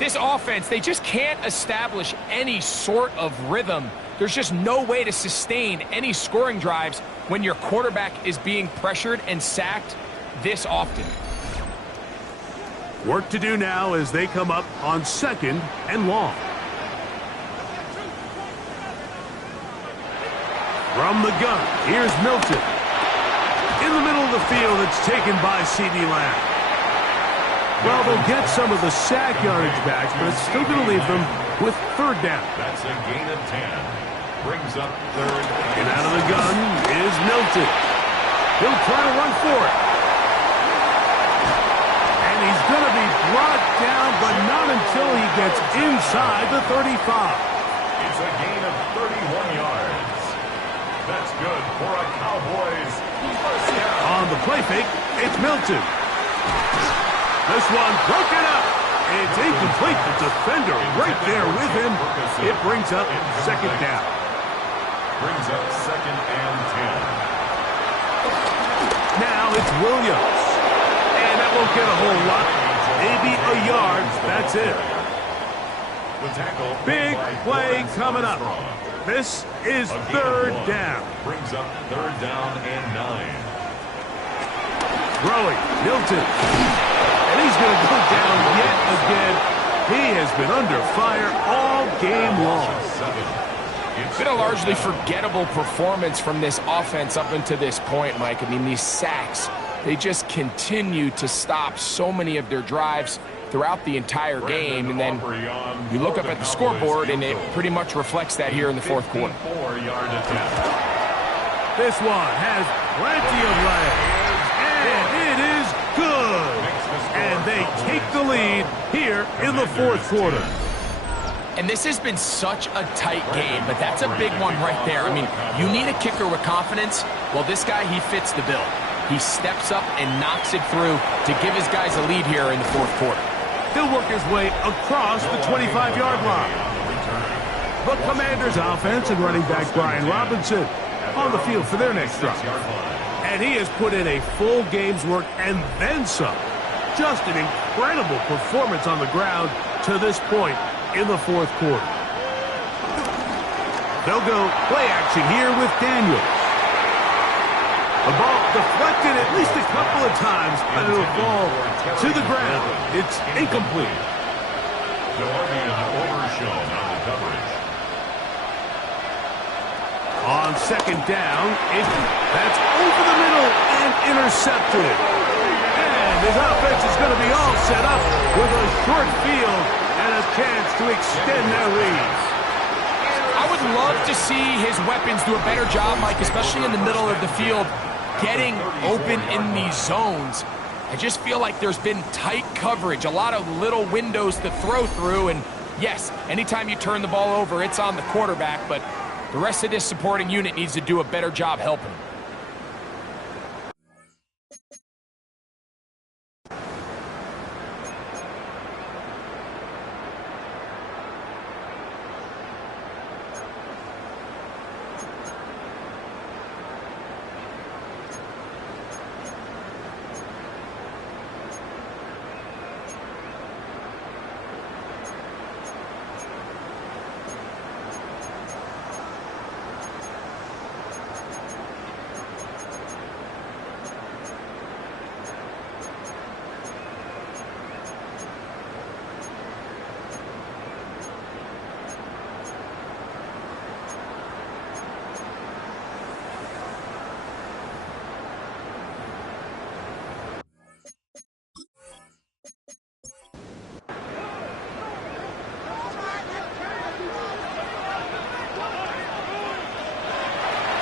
This offense, they just can't establish any sort of rhythm. There's just no way to sustain any scoring drives when your quarterback is being pressured and sacked this often. Work to do now as they come up on second and long. From the gun, here's Milton. In the middle of the field, it's taken by C.D. Lamb. Well, they'll get some of the sack yardage back, but it's still going to leave them with third down. That's a gain of 10. Brings up third. And out of the gun is Milton. He'll try to run for it. He's going to be brought down, but not until he gets inside the 35. It's a gain of 31 yards. That's good for a Cowboys first down. On the play fake, it's Milton. This one broken up. It's incomplete. The defender right there with him. It brings up second down. Brings up second and 10. Now it's Williams. That won't get a whole lot. Maybe a yard. That's it. Big play coming up. This is third down. Brings up third down and 9. Throwing, Milton. And he's going to go down yet again. He has been under fire all game long. It's been a largely forgettable performance from this offense up until this point, Mike. I mean, these sacks, they just continue to stop so many of their drives throughout the entire game. And then you look up at the scoreboard, and it pretty much reflects that here in the fourth quarter. This one has plenty of legs, and it is good. And they take the lead here in the fourth quarter. And this has been such a tight game, but that's a big one right there. I mean, you need a kicker with confidence. Well, this guy, he fits the bill. He steps up and knocks it through to give his guys a lead here in the fourth quarter. He'll work his way across the 25-yard line. The Commanders' offense and running back Brian Robinson on the field for their next drive. And he has put in a full game's work and then some. Just an incredible performance on the ground to this point in the fourth quarter. They'll go play action here with Daniel. The ball deflected at least a couple of times, but it'll fall to the ground. It's incomplete. Overshown on the coverage. On second down, that's over the middle and intercepted. And his offense is going to be all set up with a short field and a chance to extend their lead. I would love to see his weapons do a better job, Mike, especially in the middle of the field, getting open in these zones. I just feel like there's been tight coverage, a lot of little windows to throw through, and yes, anytime you turn the ball over, it's on the quarterback, but the rest of this supporting unit needs to do a better job helping.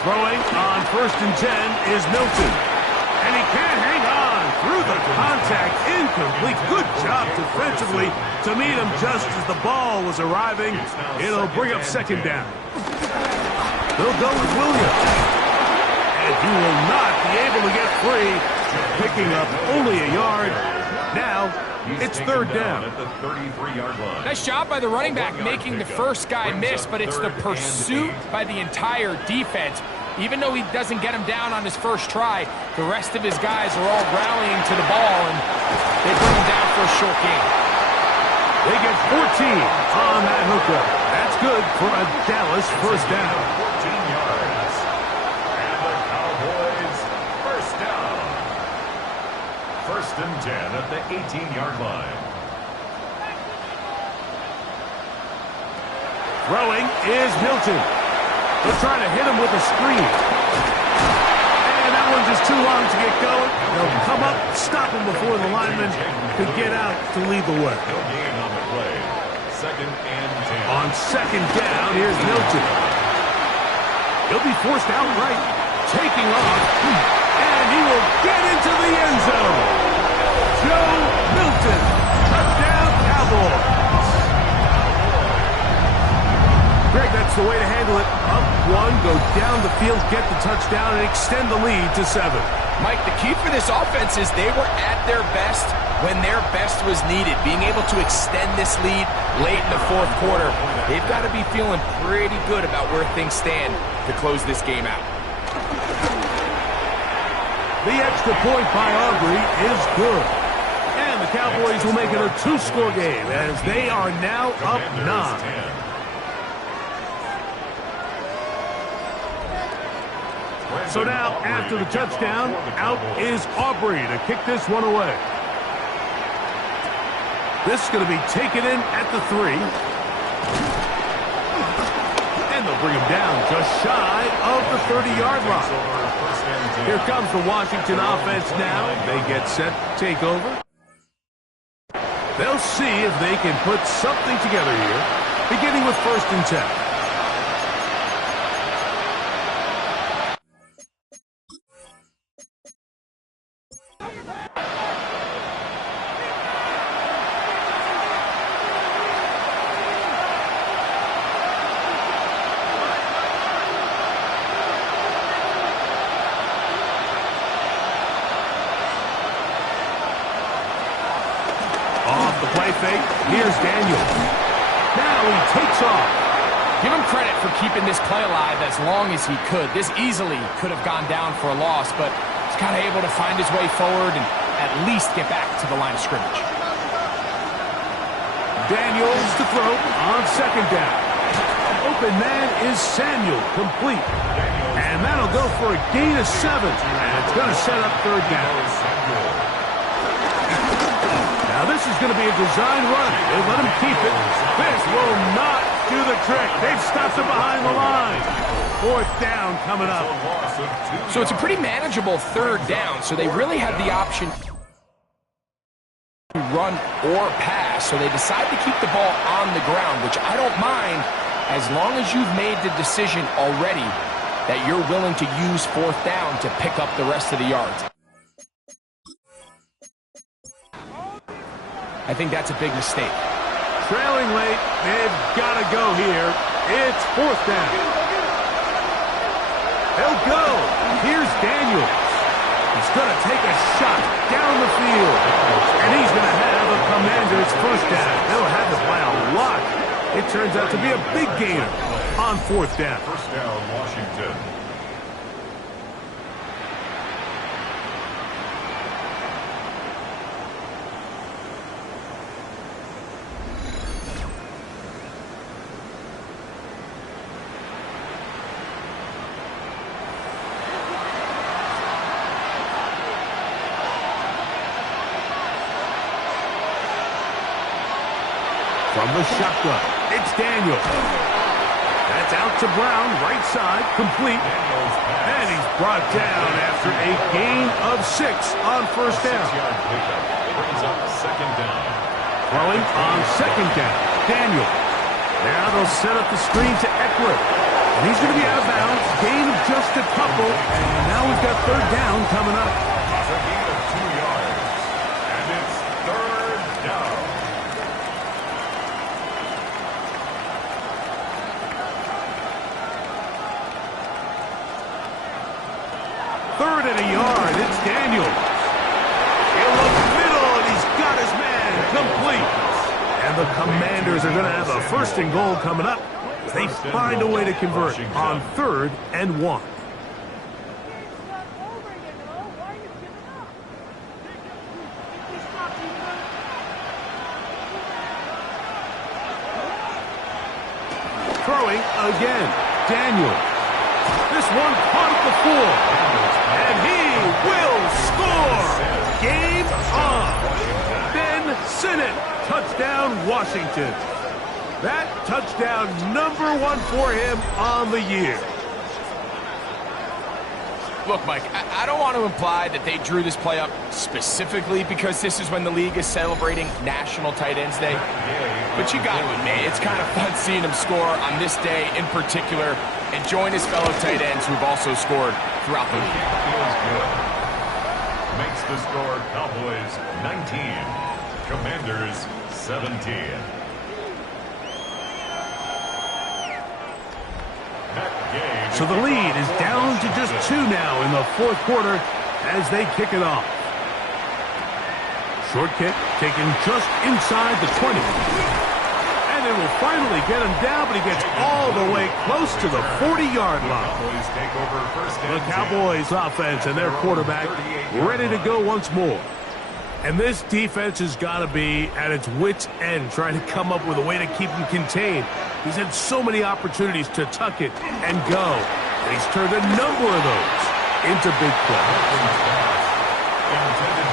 Throwing on 1st and 10 is Milton. And he can't hang on through the contact. Incomplete. Good job defensively to meet him just as the ball was arriving. It'll bring up second down. They'll go with Williams. And he will not be able to get free, picking up only a yard. Now, it's 3rd down. At the 33-yard line. Nice job by the running back making the first guy miss, but it's the pursuit by the entire defense. Even though he doesn't get him down on his first try, the rest of his guys are all rallying to the ball, and they bring him down for a short gain. They get 14 on that hookup. That's good for a Dallas first down. 14 yards. And the Cowboys first down. 1st and 10 at the 18-yard line. Throwing is Milton. They'll try to hit him with a screen. And that one's just too long to get going. They'll come up, stop him before the lineman could get out to lead the way. No gain on the play. 2nd and 10. On second down, here's Milton. He'll be forced outright, taking off, and he will get into the end zone. Joe Milton, touchdown Cowboys. Greg, that's the way to handle it. Up one, go down the field, get the touchdown, and extend the lead to 7. Mike, the key for this offense is they were at their best when their best was needed. Being able to extend this lead late in the fourth quarter, they've got to be feeling pretty good about where things stand to close this game out. The extra point by Aubrey is good. And the Cowboys will make it a 2-score game as they are now up 9. So now, after the touchdown, out is Aubrey to kick this one away. This is going to be taken in at the 3. And they'll bring him down just shy of the 30-yard line. Here comes the Washington offense now. They get set to take over. They'll see if they can put something together here, beginning with 1st and 10. Off the play fake, here's Daniel. Now he takes off. Give him credit for keeping this play alive as long as he could. This easily could have gone down for a loss, but he's kind of able to find his way forward and at least get back to the line of scrimmage. Daniels to throw on second down. Open man is Samuel, complete. And that'll go for a gain of 7. And it's going to set up third down. Now this is going to be a design run. They let him keep it. This will not do the trick. They've stopped him behind the line. Fourth down coming up. So it's a pretty manageable third down, so they really have the option to run or pass, so they decide to keep the ball on the ground, which I don't mind as long as you've made the decision already that you're willing to use fourth down to pick up the rest of the yards. I think that's a big mistake. Trailing late, they've got to go here. It's fourth down. They'll go. Here's Daniels. He's going to take a shot down the field. And he's going to have a Commanders first down. They'll have it by a lot. It turns out to be a big gainer on fourth down. First down, Washington. From the shotgun, it's Daniels. That's out to Brown, right side, complete. And he's brought down after a gain of 6 on first down. Brings up second down. Throwing on second down, Daniels. Now they'll set up the screen to Eckler. And he's going to be out of bounds, gain of just a couple. And now we've got third down coming up. It's a gain of 2 yards. And it's third down. Third and a yard, it's Daniels. In the middle, and he's got his man complete. And the Commanders are going to have a first and goal coming up. They find a way to convert on 3rd and 1. Throwing again, Daniels. This one caught at the 4. And he will score. Game on. Ben Sinnott, touchdown Washington. That touchdown number 1 for him on the year. Look, Mike, I don't want to imply that they drew this play up specifically because this is when the league is celebrating National Tight Ends Day. But you got to admit, it's kind of fun seeing him score on this day in particular and join his fellow tight ends who've also scored throughout the league. Feels good. Makes the score Cowboys 19, Commanders 17. So the lead is down to just 2 now in the 4th quarter as they kick it off. Short kick taken just inside the 20. And they will finally get him down, but he gets all the way close to the 40-yard line. The Cowboys offense and their quarterback ready to go once more. And this defense has got to be at its wits' end trying to come up with a way to keep him contained. He's had so many opportunities to tuck it and go, and he's turned a number of those into big plays.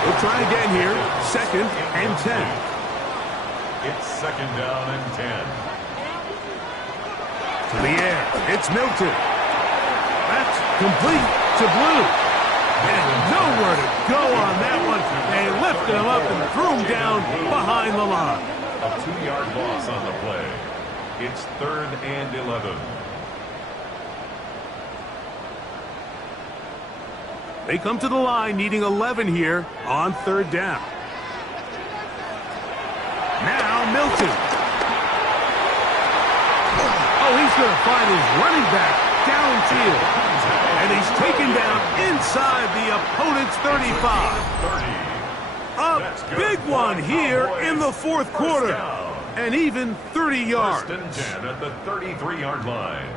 We'll try again here, 2nd and 10. It's 2nd down and 10. To the air, it's Milton. That's complete to Blue. And nowhere to go on that one. They lifted him up and threw him down behind the line. A 2-yard loss on the play. It's 3rd and 11. They come to the line needing 11 here on 3rd down. Now Milton. Oh, he's going to find his running back downfield. And he's taken down inside the opponent's 35. A big one here in the 4th quarter. and even 30 yards. First and 10 at the 33-yard line.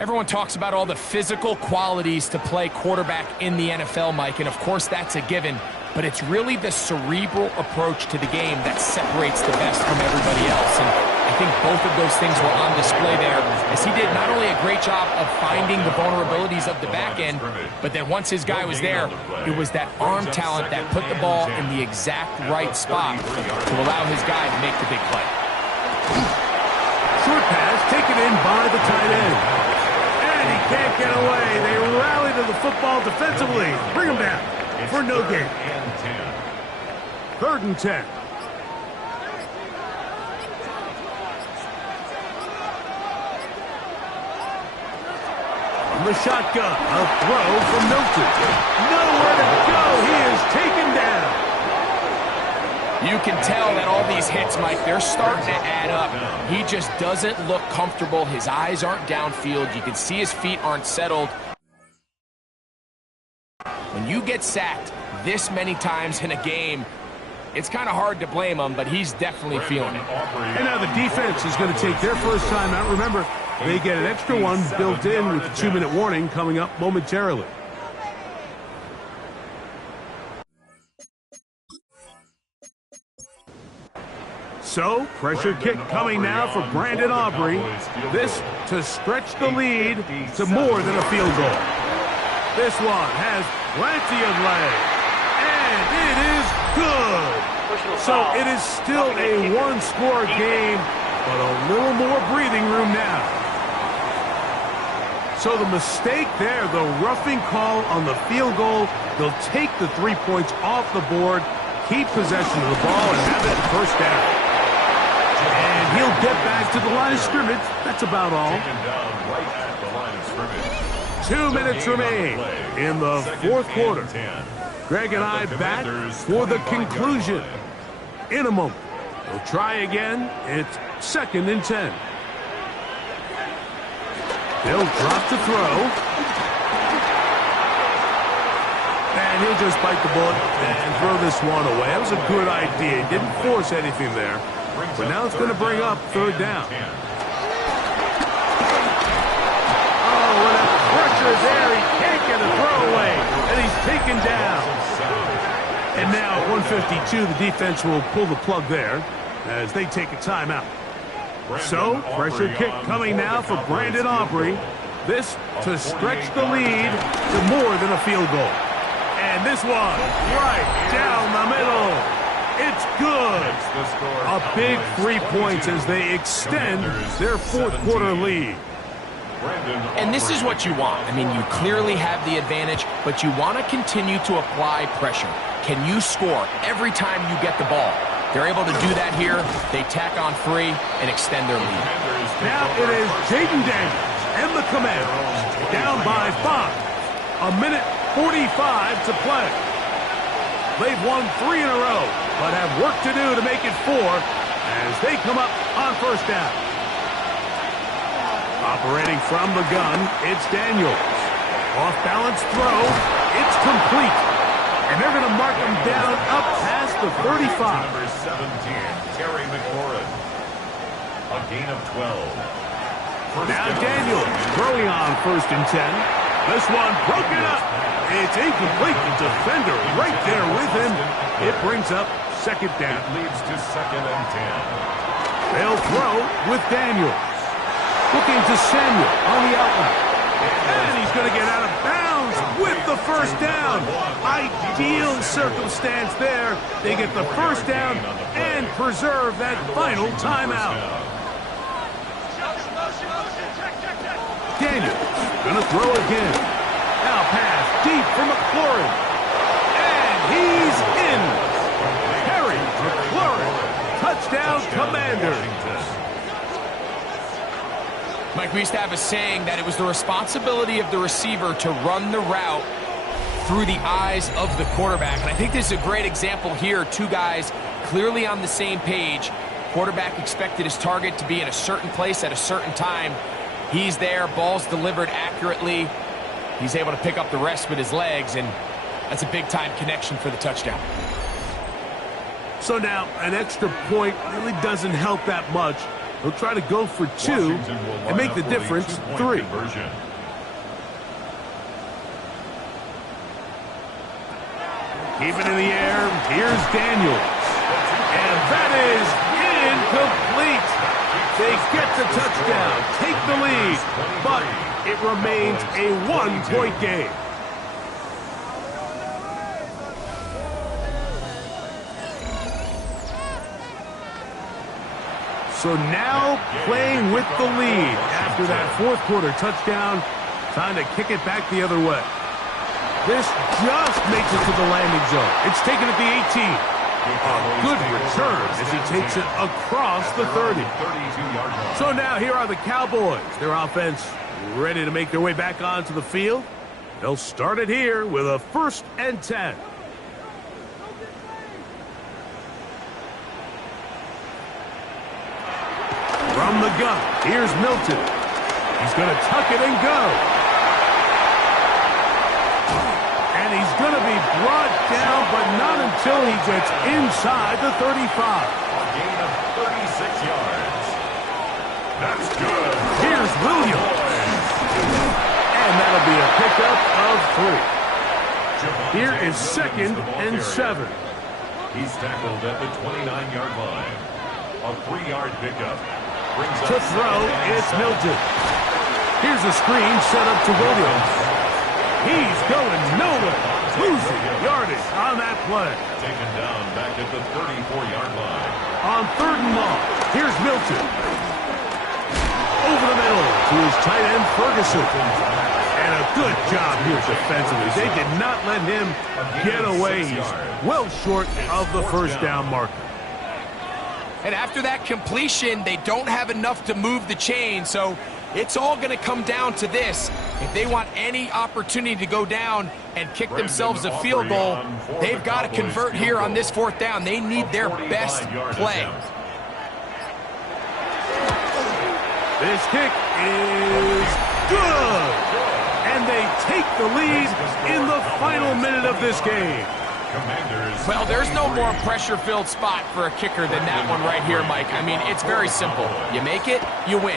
Everyone talks about all the physical qualities to play quarterback in the NFL, Mike, and of course that's a given, but it's really the cerebral approach to the game that separates the best from everybody else, and I think both of those things were on display there, as he did not only a great job of finding the vulnerabilities of the back end, but then once his guy was there, it was that arm talent that put the ball in the exact right spot to allow his guy to make the big play. Short pass taken in by the tight end. And he can't get away. They rally to the football defensively. Bring him down for no gain. 3rd and 10. The shotgun, a throw from Milton. Nowhere to go. He is taken down. You can tell that all these hits, Mike, they're starting to add up. He just doesn't look comfortable. His eyes aren't downfield. You can see his feet aren't settled. When you get sacked this many times in a game, it's kind of hard to blame him, but he's definitely feeling it. And now the defense is going to take their first time out. Remember, they get an extra one built in with the 2-minute warning coming up momentarily. So, pressure kick coming now for Brandon Aubrey. This to stretch the lead to more than a field goal. This one has plenty of leg. And it is good. So it is still a one-score game, but a little more breathing room now. So the mistake there, the roughing call on the field goal, they'll take the 3 points off the board, keep possession of the ball, and have it first down. And he'll get back to the line of scrimmage. That's about all. 2 minutes remain in the 4th quarter. Greg and I back for the conclusion. In a moment, we'll try again. It's 2nd and 10. They'll drop to throw. And he'll just bite the bullet and throw this one away. That was a good idea. He didn't force anything there. But now it's going to bring up 3rd down. Oh, what a pressure there. He can't get a throwaway. And he's taken down. And now at 1:52, the defense will pull the plug there as they take a timeout. So, pressure kick coming now for Brandon Aubrey. This to stretch the lead to more than a field goal. And this one right down the middle. It's good. A big 3 points as they extend their 4th quarter lead. And this is what you want. I mean, you clearly have the advantage, but you want to continue to apply pressure. Can you score every time you get the ball? They're able to do that here. They tack on 3 and extend their lead. Now it is Jaden Daniels and the Commanders down by 5. 1:45 to play. They've won 3 in a row, but have work to do to make it 4 as they come up on first down. Operating from the gun, it's Daniels. Off-balance throw, it's complete. And they're going to mark him down up past the 35. Number 17, Terry McLaurin. A gain of 12. Now Daniels throwing on 1st and 10. This one broken up. It's incomplete. The defender right there with him. It brings up 2nd down. It leads to 2nd and 10. They'll throw with Daniels. Looking to Samuel on the outlet. And he's going to get out of bounds with the first down. Ideal circumstance there. They get the first down and preserve that final timeout. Daniels going to throw again. Now pass deep for McLaurin. And he's in. Harry McLaurin. Touchdown, Commanders. Mike, we used to have a saying that it was the responsibility of the receiver to run the route through the eyes of the quarterback. And I think this is a great example here. 2 guys clearly on the same page. Quarterback expected his target to be in a certain place at a certain time. He's there, ball's delivered accurately. He's able to pick up the rest with his legs, and that's a big-time connection for the touchdown. So now an extra point really doesn't help that much. He'll try to go for 2 and make the difference 3. Conversion. Keep it in the air. Here's Daniels. And that is incomplete. They get the touchdown, take the lead, but it remains a 1-point game. So now playing with the lead after that fourth quarter touchdown. Time to kick it back the other way. This just makes it to the landing zone. It's taken at the 18. A good return as he takes it across the 30. So now here are the Cowboys. Their offense ready to make their way back onto the field. They'll start it here with a 1st and 10. From the gun, here's Milton. He's going to tuck it and go. And he's going to be brought down, but not until he gets inside the 35. A gain of 36 yards. That's good. Here's Williams. And that'll be a pickup of 3. Here is 2nd and 7. He's tackled at the 29-yard line. A 3-yard pickup. To throw, it's Milton. Here's a screen set up to Williams. He's going nowhere. Losing yardage on that play. Taken down back at the 34-yard line. On 3rd and long, here's Milton. Over the middle to his tight end, Ferguson. And a good job here defensively. They did not let him get away. He's well short of the 1st down marker. And after that completion, they don't have enough to move the chain, so it's all going to come down to this. If they want any opportunity to go down and kick themselves a field goal, they've got to convert here on this 4th down. They need their best play. This kick is good. And they take the lead in the final minute of this game. Well, there's no more pressure-filled spot for a kicker than that one right here, Mike. I mean, it's very simple. You make it, you win.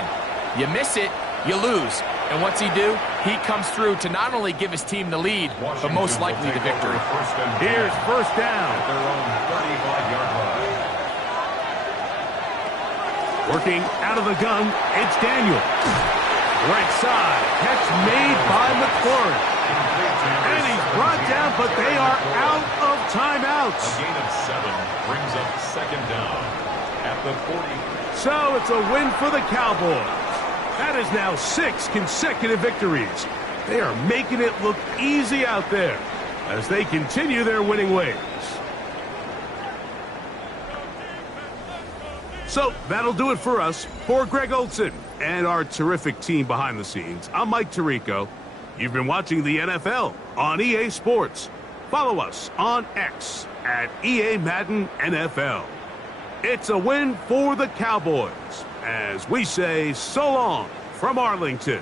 You miss it, you lose. And what's he do? He comes through to not only give his team the lead, but most likely the victory. Here's 1st down. At their own 35-yard line. Working out of the gun, it's Daniel. Right side, catch made by McLaurin. And he's brought down, but they are out of timeouts. A gain of 7 brings up 2nd down at the 40. So it's a win for the Cowboys. That is now 6 consecutive victories. They are making it look easy out there as they continue their winning ways. So that'll do it for us. For Greg Olson and our terrific team behind the scenes, I'm Mike Tirico. You've been watching the NFL on EA Sports. Follow us on X at EA Madden NFL. It's a win for the Cowboys as we say so long from Arlington.